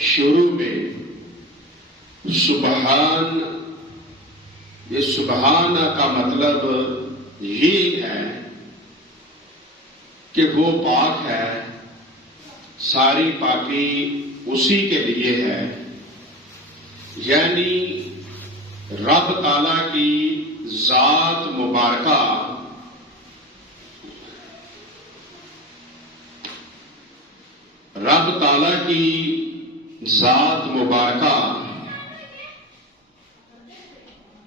شروع میں سبحان، یہ سبحان کا مطلب یہ ہے کہ وہ پاک ہے، ساری پاکی اسی کے لیے ہے، یعنی رب تعالیٰ کی ذات مبارکہ رب تعالیٰ کی ذات مبارکہ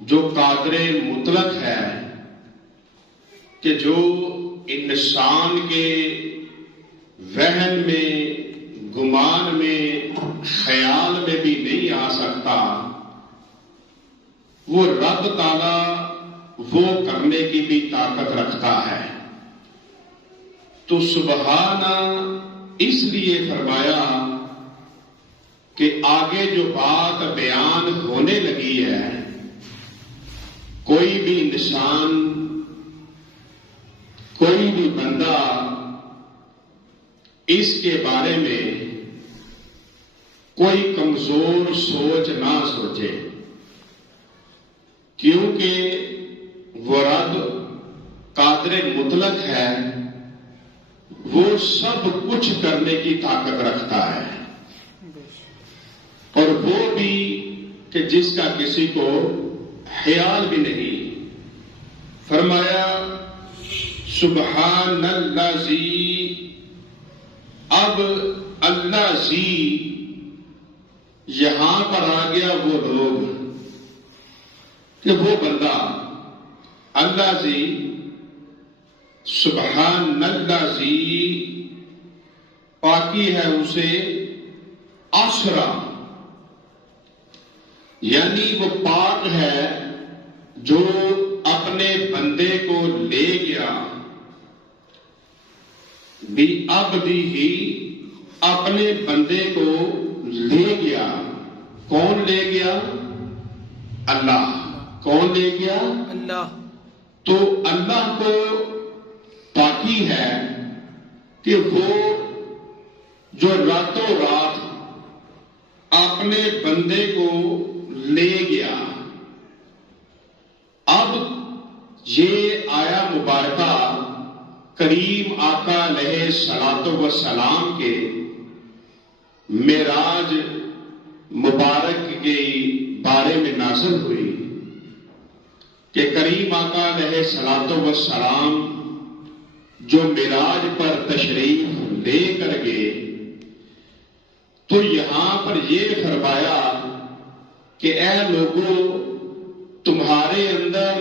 جو قادر مطلق ہے کہ جو انسان کے وہن میں، گمان میں، خیال میں بھی نہیں آ سکتا، وہ رب تعالیٰ وہ کرنے کی بھی طاقت رکھتا ہے۔ تو سبحان اس لیے فرمایا کہ آگے جو بات بیان ہونے لگی ہے، کوئی بھی انسان، کوئی بھی بندہ اس کے بارے میں کوئی کمزور سوچ نہ سوچے، کیونکہ وہ رب قادر مطلق ہے، وہ سب کچھ کرنے کی طاقت رکھتا ہے، اور وہ بھی کہ جس کا کسی کو خیال بھی نہیں۔ فرمایا سبحان الذی، اب اللہ زی یہاں پر آ گیا وہ لوگ کہ وہ بندہ، اللہ زی، سبحان اللہ زی، پاکی ہے اسے، اسرا، یعنی وہ پاک ہے جو اپنے بندے کو لے گیا، بھی عبدی ہی، اپنے بندے کو لے گیا۔ کون لے گیا؟ اللہ۔ کون لے گیا؟ اللہ۔ تو اللہ کو پاکی ہے کہ وہ جو راتوں رات اپنے بندے کو لے گیا۔ اب یہ آیا مبارکہ کریم آقا علیہ الصلوۃ والسلام کے معراج مبارک کے بارے میں نازل ہوئی کہ کریم آقا علیہ الصلوۃ والسلام جو معراج پر تشریف لے کر گئے، تو یہاں پر یہ فرمایا کہ اے لوگوں، تمہارے اندر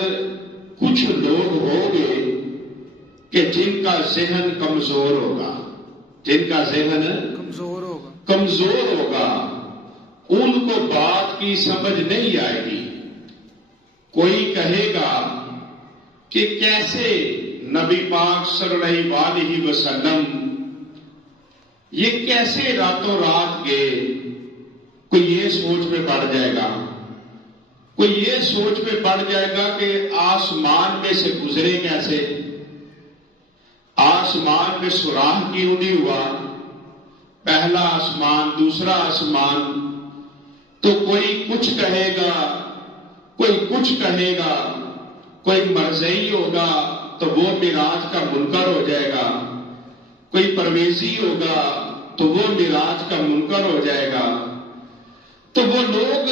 کچھ لوگ ہوں گے کہ جن کا ذہن کمزور ہوگا، جن کا ذہن کمزور ہوگا، ان کو بات کی سمجھ نہیں آئے گی۔ کوئی کہے گا کہ کیسے نبی پاک صلی اللہ علیہ وسلم یہ کیسے راتوں رات گئے؟ کوئی یہ سوچ میں پڑ جائے گا، کوئی یہ سوچ میں پڑ جائے گا کہ آسمان میں سے گزرے کیسے، آسمان میں سوراخ کیوں نہیں ہوا، پہلا آسمان دوسرا آسمان۔ تو کوئی کچھ کہے گا، کوئی کچھ کہے گا، کوئی مرزئی ہوگا تو وہ معراج کا منکر ہو جائے گا، کوئی پرویزی ہوگا تو وہ معراج کا منکر ہو جائے گا۔ تو وہ لوگ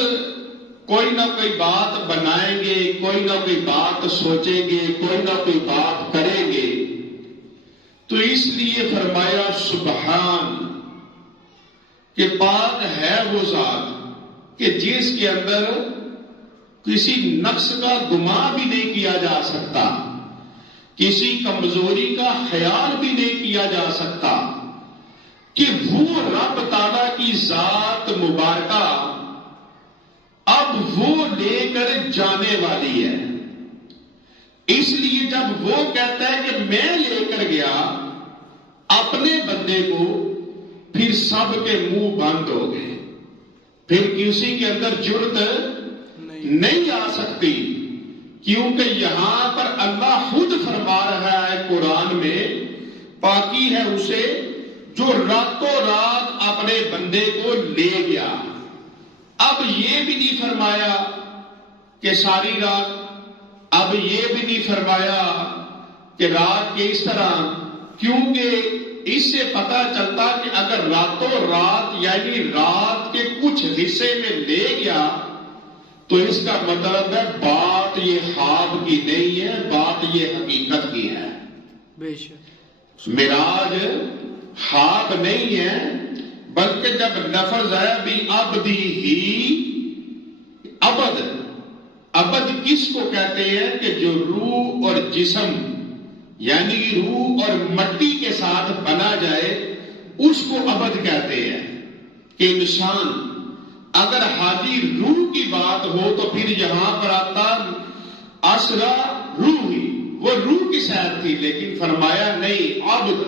کوئی نہ کوئی بات بنائیں گے، کوئی نہ کوئی بات سوچیں گے، کوئی نہ کوئی بات کریں گے۔ تو اس لیے فرمایا سبحان، کہ پاک ہے وہ ذات کہ جس کے اندر کسی نقص کا گمان بھی نہیں کیا جا سکتا، کسی کمزوری کا خیال بھی نہیں کیا جا سکتا، کہ وہ رب تعالیٰ کی ذات مبارکہ اب وہ لے کر جانے والی ہے۔ اس لیے جب وہ کہتا ہے کہ میں لے کر گیا اپنے بندے کو، پھر سب کے منہ بند ہو گئے، پھر کسی کے اندر جرت نہیں آ سکتی، کیونکہ یہاں پر اللہ خود فرما رہا ہے قرآن میں، پاکی ہے اسے جو راتوں رات اپنے بندے کو لے گیا. اب یہ بھی نہیں فرمایا کہ ساری رات، اب یہ بھی نہیں فرمایا کہ رات کے اس طرح، کیونکہ اس سے پتہ چلتا کہ اگر راتوں رات یعنی رات کے کچھ حصے میں لے گیا تو اس کا مطلب ہے بات یہ خواب کی نہیں ہے، بات یہ حقیقت کی ہے. بے شک معراج خواب نہیں ہے، بلکہ جب لفظ ہے بھی ابدی ہی، ابد، ابد کس کو کہتے ہیں کہ جو روح اور جسم یعنی روح اور مٹی کے ساتھ بنا جائے اس کو ابد کہتے ہیں. کہ انسان اگر حاجی روح کی بات ہو تو پھر یہاں پر آتا اسرا روح ہی، وہ روح کی سیر تھی، لیکن فرمایا نہیں عبد،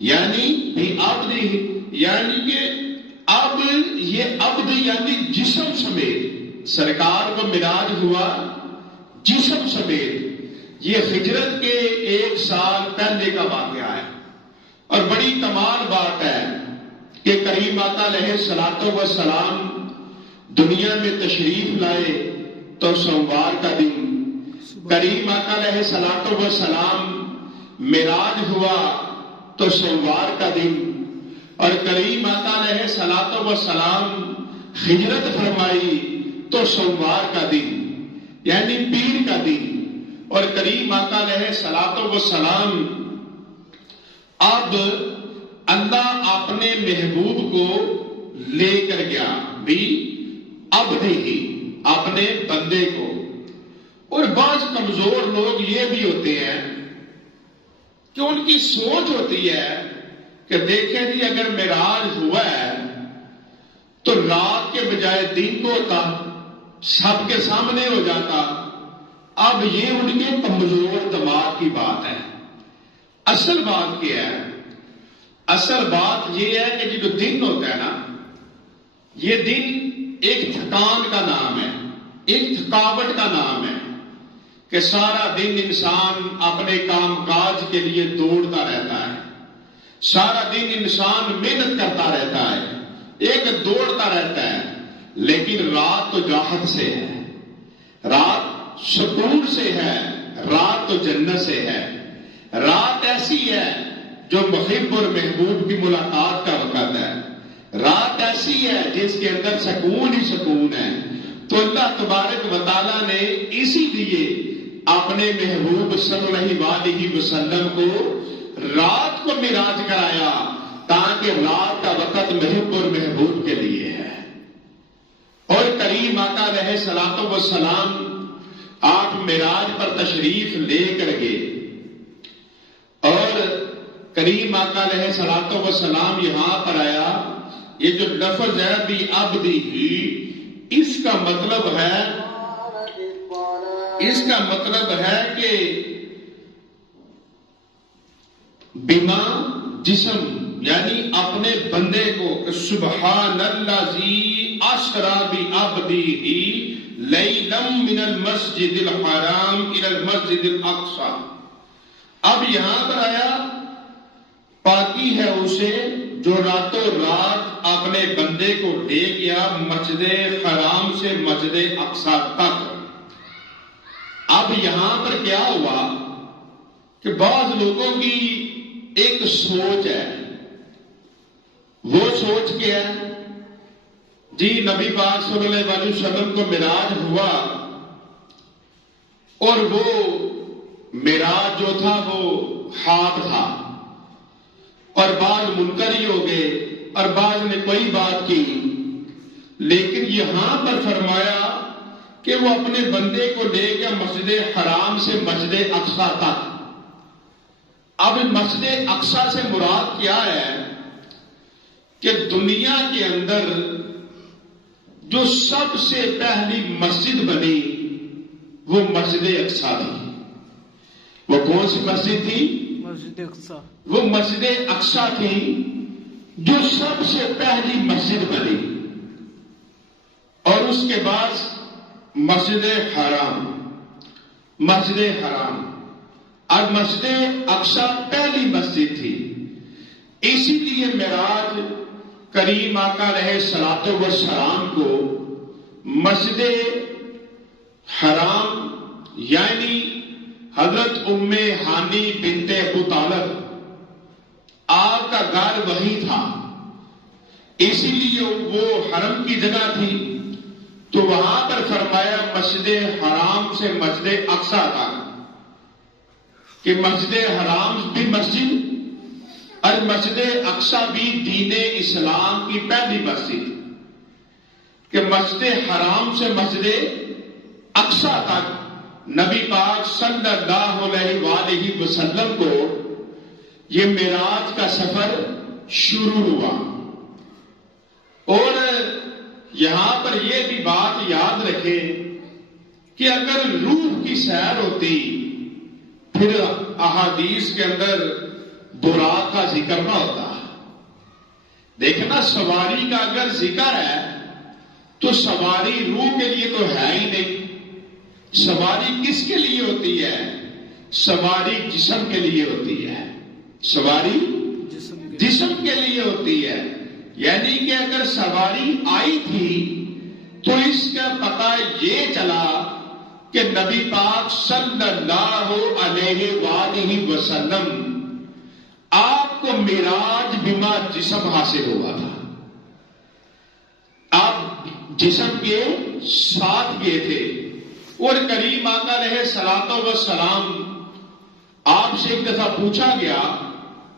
یعنی بھی عبد ہی، یعنی کہ اب یہ عبد یعنی جسم سمیت سرکار کو معراج ہوا جسم سمیت. یہ ہجرت کے 1 سال پہلے کا واقعہ ہے، اور بڑی کمال بات ہے کہ کریم آقا علیہ الصلوۃ والسلام دنیا میں تشریف لائے تو سوموار کا دن، کریم آقا علیہ الصلوۃ والسلام معراج ہوا تو سوموار کا دن، اور کریم آقا علیہ الصلوۃ والسلام ہجرت فرمائی تو سوموار کا دن یعنی پیر کا دن. اور کریم آقا علیہ الصلوۃ والسلام اب اللہ اپنے محبوب کو لے کر گیا بھی اب نہیں اپنے بندے کو. اور بعض کمزور لوگ یہ بھی ہوتے ہیں کہ ان کی سوچ ہوتی ہے کہ دیکھیں جی اگر معراج ہوا ہے تو رات کے بجائے دن کو ہوتا، سب کے سامنے ہو جاتا. اب یہ ان کے کمزور دماغ کی بات ہے. اصل بات کیا ہے؟ اصل بات یہ ہے کہ جو دن ہوتا ہے نا، یہ دن ایک تھکان کا نام ہے، ایک تھکاوٹ کا نام ہے کہ سارا دن انسان اپنے کام کاج کے لیے دوڑتا رہتا ہے، سارا دن انسان محنت کرتا رہتا ہے، ایک دوڑتا رہتا ہے. لیکن رات تو راحت سے ہے، رات سکون سے ہے، رات تو جنت سے ہے. رات ایسی ہے جو محب اور محبوب کی ملاقات کا وقت ہے. رات ایسی ہے جس کے اندر سکون ہی سکون ہے. تو اللہ تبارک و تعالیٰ نے اسی لیے اپنے محبوب صلی اللہ علیہ وسلم کو رات کو معراج کرایا تاکہ رات کا وقت محب اور محبوب کے لیے ہے. اور کریم آقا علیہ الصلوۃ والسلام آپ معراج پر تشریف لے کر گئے، اور کریم آقا علیہ الصلوۃ والسلام یہاں پر آیا. یہ جو لفظ ہے بھی عبدی ہی، اس کا مطلب ہے کہ بما جسم یعنی اپنے بندے کو کہ سبحان الذی اسری بعبدہ لیلا من المسجد الحرام الی المسجد الاقصی. اب یہاں پر آیا پاکی ہے اسے جو راتوں رات اپنے بندے کو لے گیا مسجد حرام سے مسجد اقصی تک. اب یہاں پر کیا ہوا کہ بعض لوگوں کی ایک سوچ ہے، وہ سوچ کیا ہے جی نبی پاک صلی اللہ علیہ وسلم کو معراج ہوا اور وہ معراج جو تھا وہ خواب تھا، اور بعض منکر ہی ہو گئے اور بعض نے کوئی بات کی. لیکن یہاں پر فرمایا کہ وہ اپنے بندے کو لے گیا مسجد حرام سے مسجد اقصی تک. اب مسجد اقصی سے مراد کیا ہے کہ دنیا کے اندر جو سب سے پہلی مسجد بنی وہ مسجد اقصی تھی. وہ کون سی مسجد تھی؟ مسجد اقصی. وہ مسجد اقصی تھی جو سب سے پہلی مسجد بنی، اور اس کے بعد مسجد حرام. مسجد حرام اور مسجد اقصی پہلی مسجد تھی. اسی لیے معراج کریم آقا علیہ الصلوۃ والسلام کو مسجد حرام یعنی حضرت ام ہانی بنت ابو طالب آپ کا گھر وہی تھا، اسی لیے وہ حرم کی جگہ تھی، تو وہاں پر فرمایا مسجد حرام سے مسجد اقصی تک، کہ مسجد حرام بھی مسجد اور مسجد اقصی بھی دین اسلام کی پہلی مسجد، کہ مسجد حرام سے مسجد اقصی تک نبی پاک صلی اللہ علیہ وآلہ وسلم کو یہ معراج کا سفر شروع ہوا۔ اور یہاں پر یہ بھی بات یاد رکھیں کہ اگر روح کی سیر ہوتی پھر احادیث کے اندر براق کا ذکر نہ ہوتا۔ دیکھنا سواری کا اگر ذکر ہے تو سواری روح کے لیے تو ہے ہی نہیں، سواری کس کے لیے ہوتی ہے؟ سواری جسم کے لیے ہوتی ہے، سواری جسم کے لیے ہوتی ہے، یعنی کہ اگر سواری آئی تھی تو اس کا پتہ یہ چلا کہ نبی پاک صلی اللہ علیہ وآلہ وسلم آپ کو معراج بما جسم حاصل ہوا تھا، آپ جسم کے ساتھ گئے تھے۔ اور کریم آقا علیہ الصلوۃ والسلام آپ سے ایک دفعہ پوچھا گیا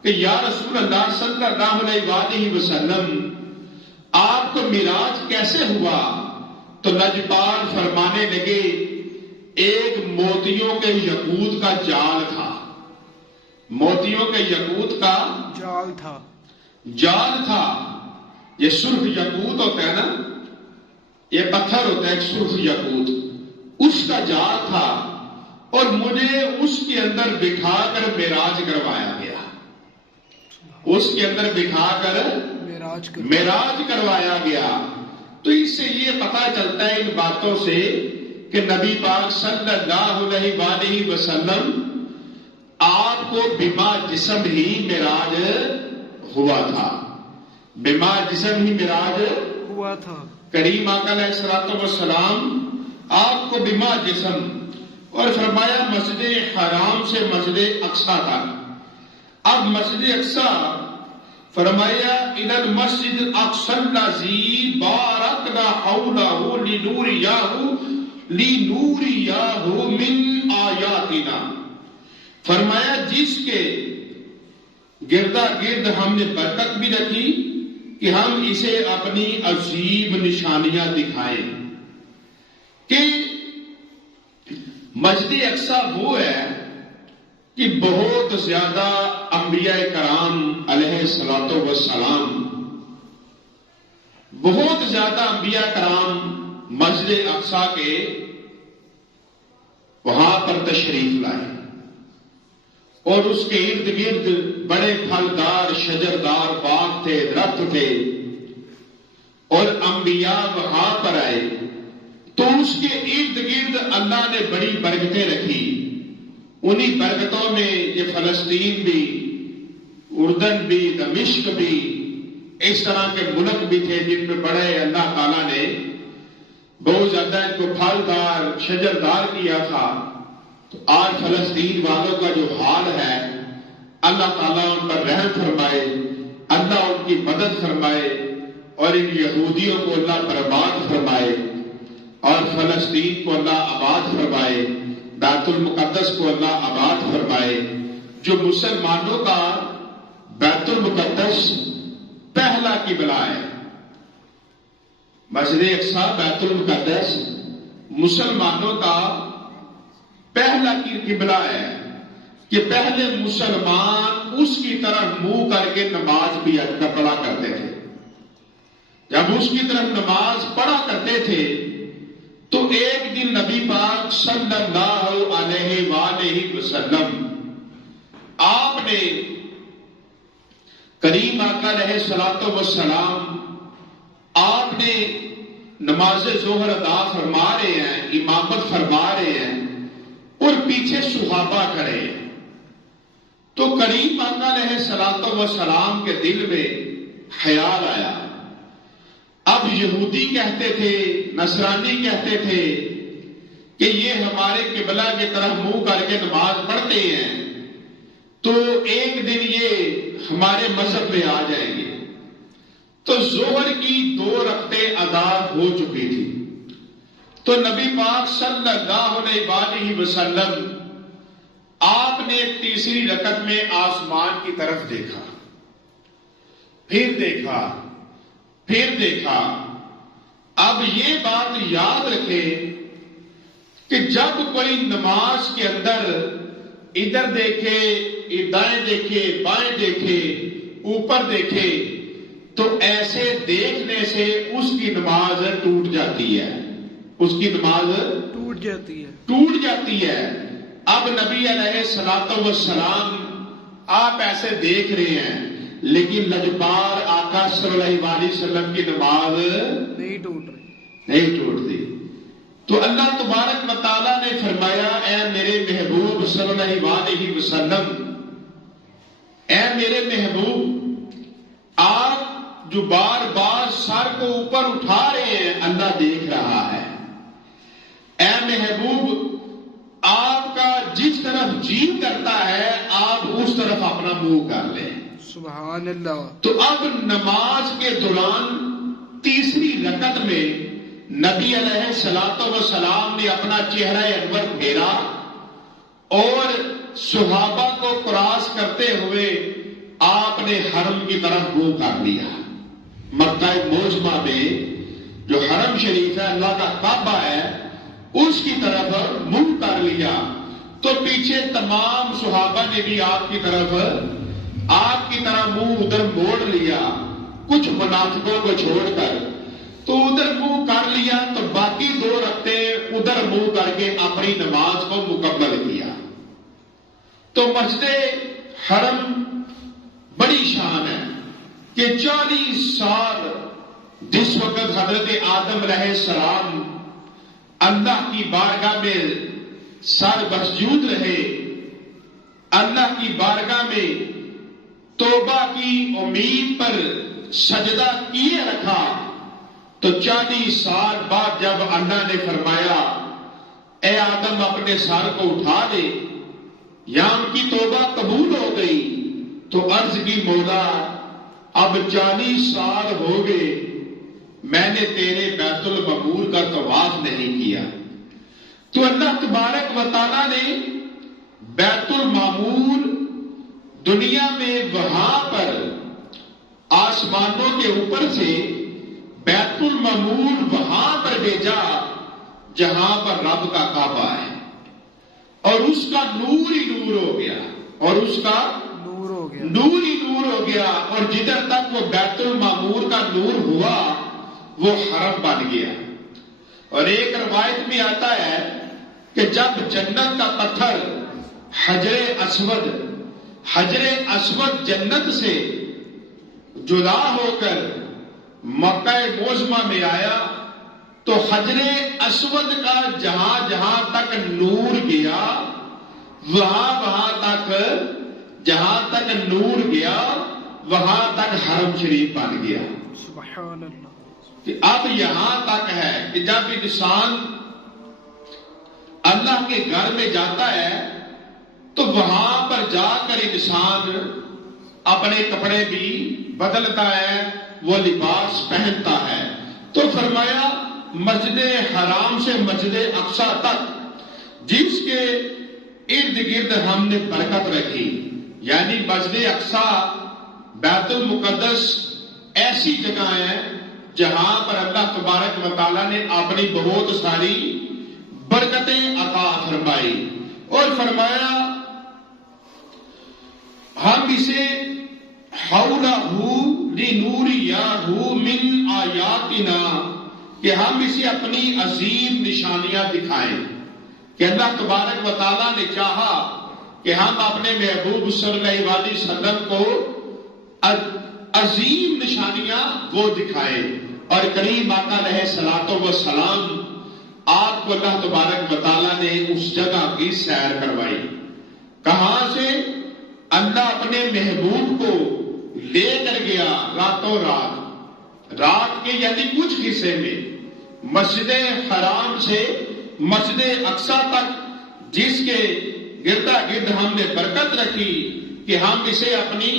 کہ یا رسول اللہ صلی اللہ علیہ وآلہ وسلم آپ کو معراج کیسے ہوا؟ تو لجپال فرمانے لگے ایک موتیوں کے یاقوت کا جال تھا، موتیوں کے یاقوت کا جال تھا۔ یہ سرخ یاقوت ہوتا ہے نا، یہ پتھر ہوتا ہے ایک سرخ یاقوت، اس کا جال تھا، اور مجھے اس کے اندر بٹھا کر معراج کروایا گیا، اس کے اندر بٹھا کر معراج کروایا گیا۔ تو اس سے یہ پتہ چلتا ہے ان باتوں سے کہ نبی پاک صلی اللہ علیہ وآلہ وسلم آپ کو بما جسم ہی معراج ہوا تھا، بما جسم ہی معراج ہوا تھا۔ کریم آقا علیہ الصلوۃ والسلام آپ کو بما جسم، اور فرمایا مسجد حرام سے مسجد اقصی تک۔ اب مسجد اقصی فرمایا الی المسجد الاقصی الذی بارکنا حولہ لنوریہ من آیاتنا، فرمایا جس کے گردا گرد ہم نے برکت بھی رکھی کہ ہم اسے اپنی عجیب نشانیاں دکھائیں۔ کہ مسجد اقصی وہ ہے کہ بہت زیادہ انبیاء کرام علیہ الصلوۃ والسلام، بہت زیادہ انبیاء کرام مسجد اقصی کے وہاں پر تشریف لائے، اور اس کے ارد گرد بڑے پھلدار شجردار باغ تھے، درخت تھے، اور انبیاء وہاں پر آئے تو اس کے ارد گرد اللہ نے بڑی برکتیں رکھی۔ انہی برکتوں میں یہ فلسطین بھی، اردن بھی، دمشق بھی، اس طرح کے ملک بھی تھے جن میں بڑے اللہ تعالیٰ نے بہت زیادہ ان کو پھلدار شجردار کیا تھا۔ تو آج فلسطین والوں کا جو حال ہے، اللہ تعالیٰ ان پر رحم فرمائے، اللہ ان کی مدد فرمائے، اور ان یہودیوں کو اللہ برباد فرمائے، اور فلسطین کو اللہ آباد فرمائے، بیت المقدس کو اللہ آباد فرمائے۔ جو مسلمانوں کا بیت المقدس پہلا قبلہ ہے، مسجد اقصی بیت المقدس مسلمانوں کا پہلا قبلہ ہے، کہ پہلے مسلمان اس کی طرف منہ کر کے نماز بھی پڑھا کرتے تھے۔ جب اس کی طرف نماز پڑھا کرتے تھے تو ایک دن نبی پاک صلی اللہ علیہ وآلہ وسلم آپ نے کریم آقا علیہ الصلوۃ والسلام آپ نے نماز ظہر ادا فرما رہے ہیں، امامت فرما رہے ہیں، اور پیچھے صحابہ کھڑے ہیں۔ تو کریم آقا علیہ الصلوۃ والسلام کے دل میں خیال آیا. اب یہودی کہتے تھے، نصرانی کہتے تھے کہ یہ ہمارے قبلہ کی طرف منہ کر کے نماز پڑھتے ہیں، تو ایک دن یہ ہمارے مذہب میں آ جائیں گے. تو ظہر کی 2 رکعتیں ادا ہو چکی تھی. تو نبی پاک صلی اللہ علیہ وآلہ وسلم آپ نے تیسری رکعت میں آسمان کی طرف دیکھا، پھر دیکھا، پھر دیکھا. اب یہ بات یاد رکھیں کہ جب کوئی نماز کے اندر ادھر دیکھے، دائیں دیکھے، بائیں دیکھے، اوپر دیکھے، تو ایسے دیکھنے سے اس کی نماز ٹوٹ جاتی ہے، اس کی نماز ٹوٹ جاتی ہے. اب نبی علیہ الصلوۃ والسلام آپ ایسے دیکھ رہے ہیں، لیکن لجپال آقا صلی اللہ علیہ وسلم کی نماز نہیں ٹوٹتی. تو اللہ تبارک و تعالیٰ نے فرمایا، اے میرے محبوب صلی اللہ علیہ وسلم، اے میرے محبوب، آپ جو بار بار سر کو اوپر اٹھا رہے ہیں اللہ دیکھ رہا ہے. اے محبوب، آپ کا جس طرف جی کرتا ہے آپ اس طرف اپنا منہ کر لیں. سبحان اللہ. تو اب نماز کے دوران تیسری رکعت میں نبی علیہ الصلوۃ والسلام نے اپنا چہرہ انور پھیرا اور صحابہ کو کراس کرتے ہوئے آپ نے حرم کی طرف منہ کر لیا. مکہ معظمہ میں جو حرم شریف ہے، اللہ کا کعبہ ہے، اس کی طرف منہ کر لیا. تو پیچھے تمام صحابہ نے بھی آپ کی طرف منہ ادھر موڑ لیا، کچھ منافقوں کو چھوڑ کر. تو ادھر منہ کر لیا، تو باقی 2 رکعتیں ادھر منہ کر کے اپنی نماز کو مکمل کیا. تو مسجد حرم بڑی شان ہے کہ 40 سال جس وقت حضرت آدم علیہ السلام اللہ کی بارگاہ میں سر مسجود رہے، اللہ کی بارگاہ میں توبہ کی امید پر سجدہ کیے رکھا. تو 40 سال بعد جب اللہ نے فرمایا اے آدم اپنے سر کو اٹھا دے، یا ان کی توبہ قبول ہو گئی، تو عرض کی مولا اب 40 سال ہو گئے میں نے تیرے بیت المعمور کا طواف نہیں کیا. تو اللہ تبارک و تعالیٰ نے بیت المعمور دنیا میں وہاں پر آسمانوں کے اوپر سے بیت المعمور وہاں پر بھیجا جہاں پر رب کا کعبہ ہے، اور اس کا نور ہی نور ہو گیا، اور اس کا نور ہی نور ہو گیا، اور جدھر تک وہ بیت المعمور کا نور ہوا وہ حرم بن گیا. اور ایک روایت میں آتا ہے کہ جب جنت کا پتھر حجر اسود جنت سے جدا ہو کر مکہ معظمہ میں آیا، تو حجر اسود کا جہاں جہاں تک نور گیا، وہاں تک جہاں تک نور گیا وہاں تک حرم شریف بن گیا. سبحان اللہ. کہ اب یہاں تک ہے کہ جب انسان اللہ کے گھر میں جاتا ہے تو وہاں پر جا کر انسان اپنے کپڑے بھی بدلتا ہے، وہ لباس پہنتا ہے. تو فرمایا مسجد حرام سے مسجد اقصی تک جس کے ارد گرد ہم نے برکت رکھی، یعنی مسجد اقصی بیت المقدس ایسی جگہ ہے جہاں پر اللہ تبارک و تعالیٰ نے اپنی بہت ساری برکتیں عطا فرمائی، اور فرمایا ہم اسے حولہ لنوریہ من آیاتنا، کہ ہم اسے اپنی عظیم نشانیاں دکھائیں. کہ اللہ تبارک و تعالیٰ نے چاہا کہ ہم اپنے محبوب صلی اللہ علیہ وسلم کو عظیم نشانیاں وہ دکھائیں. اور کریم آقا علیہ الصلوۃ والسلام آپ کو اللہ تبارک و تعالیٰ نے اس جگہ کی سیر کروائی. کہاں سے؟ اللہ اپنے محبوب کو لے کر گیا راتوں رات کے یعنی کچھ حصے میں مسجد حرام سے مسجد اقصی تک، جس کے گردا گرد ہم نے برکت رکھی کہ ہم اسے اپنی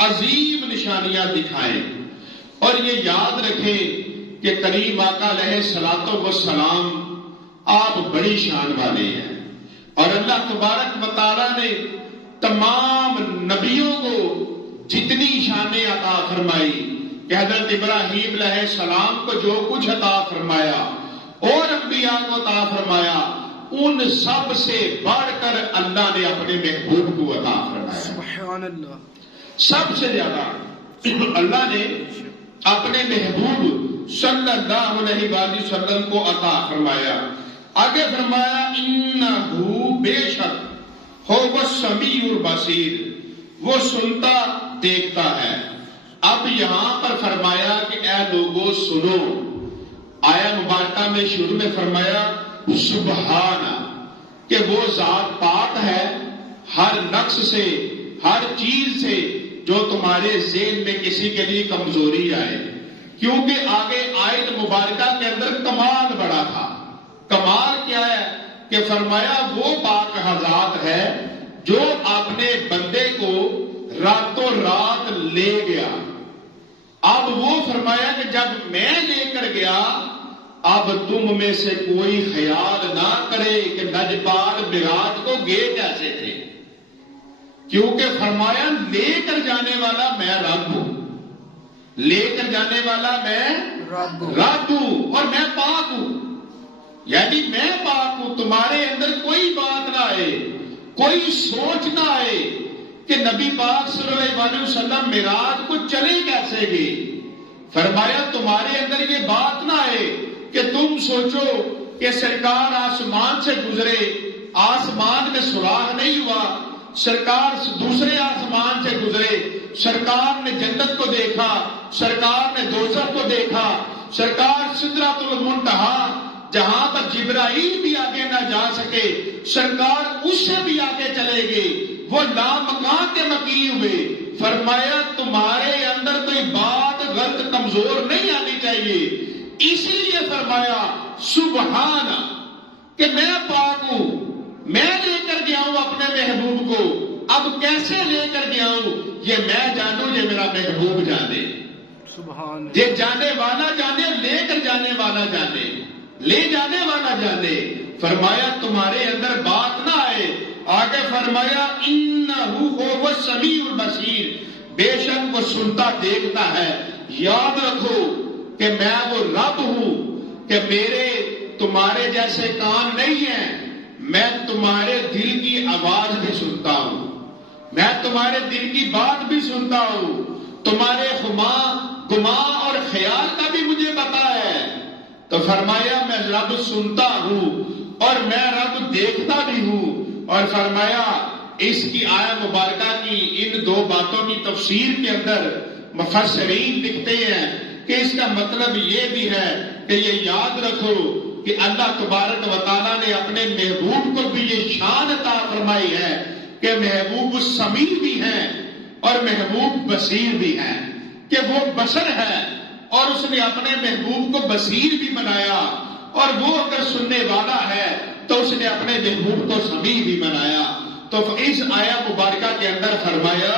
عظیم نشانیاں دکھائیں۔ اور یہ یاد رکھیں کہ کریم آقا علیہ الصلوۃ والسلام آپ بڑی شان والے ہیں، اور اللہ تبارک و تعالیٰ نے تمام نبیوں کو جتنی شانیں عطا فرمائی کہ حضرت ابراہیم علیہ السلام کو جو کچھ عطا فرمایا اور انبیاء کو عطا فرمایا، ان سب سے بڑھ کر اللہ نے اپنے محبوب کو عطا فرمایا۔ سبحان اللہ۔ سب سے زیادہ اللہ نے اپنے محبوب صلی اللہ علیہ وآلہ وسلم کو عطا فرمایا۔ آگے فرمایا انہو بے شک ہو وہ سمیع البصیر، وہ سنتا دیکھتا ہے۔ اب یہاں پر فرمایا کہ اے لوگوں سنو، آیا مبارکہ میں شروع میں فرمایا سبحان، کہ وہ ذات پاک ہے ہر نقص سے، ہر چیز سے جو تمہارے ذہن میں کسی کے لیے کمزوری آئے، کیونکہ آگے آیت مبارکہ کے اندر کمال بڑا تھا۔ کمال کیا ہے کہ فرمایا وہ پاک ذات ہے جو اپنے بندے کو راتوں رات لے گیا۔ اب وہ فرمایا کہ جب میں لے کر گیا، اب تم میں سے کوئی خیال نہ کرے کہ نجبال معراج کو گئے کیسے تھے، کیونکہ فرمایا لے کر جانے والا میں رب ہوں، لے کر جانے والا میں رب ہوں، اور میں پاک ہوں، یعنی میں پاک ہوں۔ تمہارے اندر کوئی بات نہ آئے، کوئی سوچ نہ آئے کہ نبی پاک صلی اللہ علیہ وسلم معراج کو چلے کیسے گئے۔ فرمایا تمہارے اندر یہ بات نہ آئے کہ تم سوچو کہ سرکار آسمان سے گزرے، آسمان میں سراغ نہیں ہوا، سرکار دوسرے آسمان سے گزرے، سرکار نے جنت کو دیکھا، سرکار نے دوزخ کو دیکھا، سرکار سدرۃ المنتہا جہاں پر جبرائیل بھی آگے نہ جا سکے، سرکار اس سے بھی آگے چلے گئے، وہ لامکان کے مقیم ہوئے۔ فرمایا تمہارے اندر کوئی بات غلط کمزور نہیں آنی چاہیے، اس لیے فرمایا سبحان، کہ میں پاک ہوں، میں لے کر گیا ہوں اپنے محبوب کو۔ اب کیسے لے کر گیا ہوں یہ میں جانوں، یہ میرا محبوب جانے، سبحان، یہ جانے والا جانے، لے کر جانے والا جانے، لے جانے والا جانے۔ فرمایا تمہارے اندر بات نہ آئے۔ آگے فرمایا انہو هو السمیع البصیر، بے شک وہ سنتا دیکھتا ہے۔ یاد رکھو کہ میں وہ رب ہوں کہ میرے تمہارے جیسے کان نہیں ہیں، میں تمہارے دل کی آواز بھی سنتا ہوں، میں تمہارے دل کی بات بھی سنتا ہوں، تمہارے گماں اور خیال کا بھی مجھے پتا ہے۔ تو فرمایا میں رب سنتا ہوں اور میں رب دیکھتا بھی ہوں۔ اور فرمایا اس کی آیت مبارکہ کی ان دو باتوں کی تفسیر کے اندر مفسرین لکھتے ہیں کہ اس کا مطلب یہ بھی ہے کہ یہ یاد رکھو کہ اللہ تبارک و تعالیٰ نے اپنے محبوب کو بھی یہ شان عطا فرمائی ہے کہ محبوب سمیع بھی ہیں اور محبوب بصیر بھی ہیں، کہ وہ بصر ہے اور اس نے اپنے محبوب کو بصیر بھی بنایا، اور وہ اگر سننے والا ہے تو اس نے اپنے محبوب کو سمیع بھی بنایا۔ تو اس آیت مبارکہ کے اندر فرمایا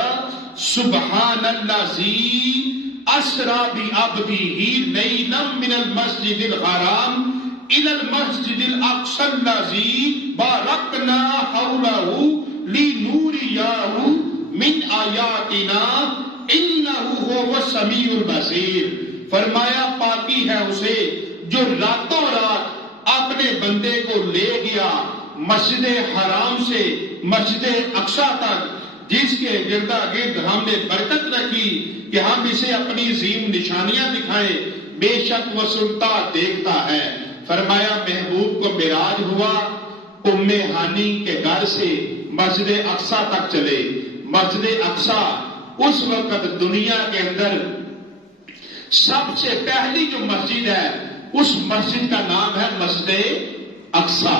سبحان الذی اسری بعبدہ لیلا من المسجد الحرام الی المسجد الاقصی الذی بارکنا حولہ لنریہ من آیاتنا انہ هو السمیع البصیر۔ فرمایا پاکی ہے اسے جو راتوں رات اپنے بندے کو لے گیا مسجد حرام سے مسجد اقصی تک، جس کے گردا گرد ہم نے برکت رکھی کہ ہم اسے اپنی عظیم نشانیاں دکھائیں، بے شک وہ سنتا دیکھتا ہے۔ فرمایا محبوب کو معراج ہوا، ام ہانی کے گھر سے مسجد اقصی تک چلے۔ مسجد اقصی اس وقت دنیا کے اندر سب سے پہلی جو مسجد ہے اس مسجد کا نام ہے مسجد اقصی،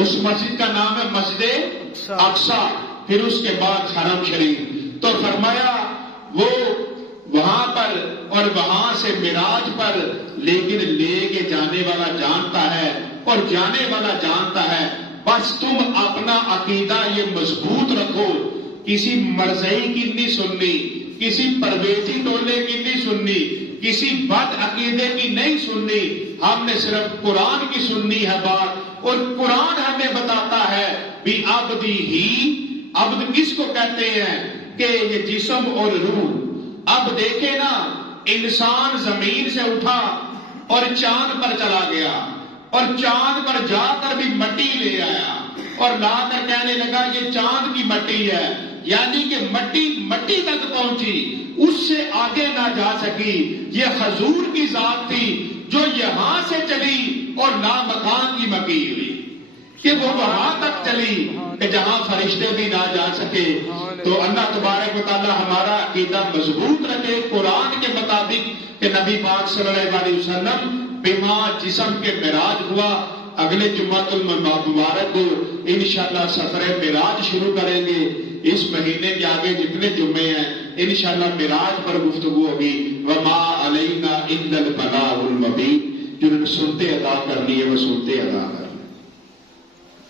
اس مسجد کا نام ہے مسجد اقصی۔ پھر اس کے بعد حرم شریف. تو فرمایا وہ وہاں پر اور وہاں سے معراج پر، لیکن لے کے جانے والا جانتا ہے اور جانے والا جانتا ہے. بس تم اپنا عقیدہ یہ مضبوط رکھو، کسی مرزئی کی نہیں سننی، کسی پرویزی ٹولے کی نہیں سننی، کسی بد عقیدے کی نہیں سننی. ہم نے صرف قرآن کی سننی ہے بات، اور قرآن ہمیں بتاتا ہے بھی عبدی ہی. عبد کس کو کہتے ہیں کہ یہ جسم اور روح. اب دیکھیں نا، انسان زمین سے اٹھا اور چاند پر چلا گیا، اور چاند پر جا کر بھی مٹی لے آیا اور لا کر کہنے لگا یہ چاند کی مٹی ہے. یعنی کہ مٹی تک پہنچی، اس سے آگے نہ جا سکی. یہ حضور کی ذات تھی جو یہاں سے چلی اور لامکان کی مکی ہوئی، کہ وہ وہاں تک چلی کہ جہاں فرشتے بھی نہ جا سکے. تو اللہ تبارک و تعالی ہمارا عقیدہ مضبوط رکھے قرآن کے مطابق کہ نبی پاک صلی اللہ علیہ وسلم بما جسم کے معراج ہوا. اگلے جمعۃ المبارک کو انشاءاللہ سفر معراج شروع کریں گے. اس مہینے کے آگے جتنے جمعے ہیں انشاءاللہ معراج پر گفتگو ہوگی. وما علینا الا البلاغ المبین. جنہوں نے سنتے ادا کرنی ہے وہ سنتے ادا کریں.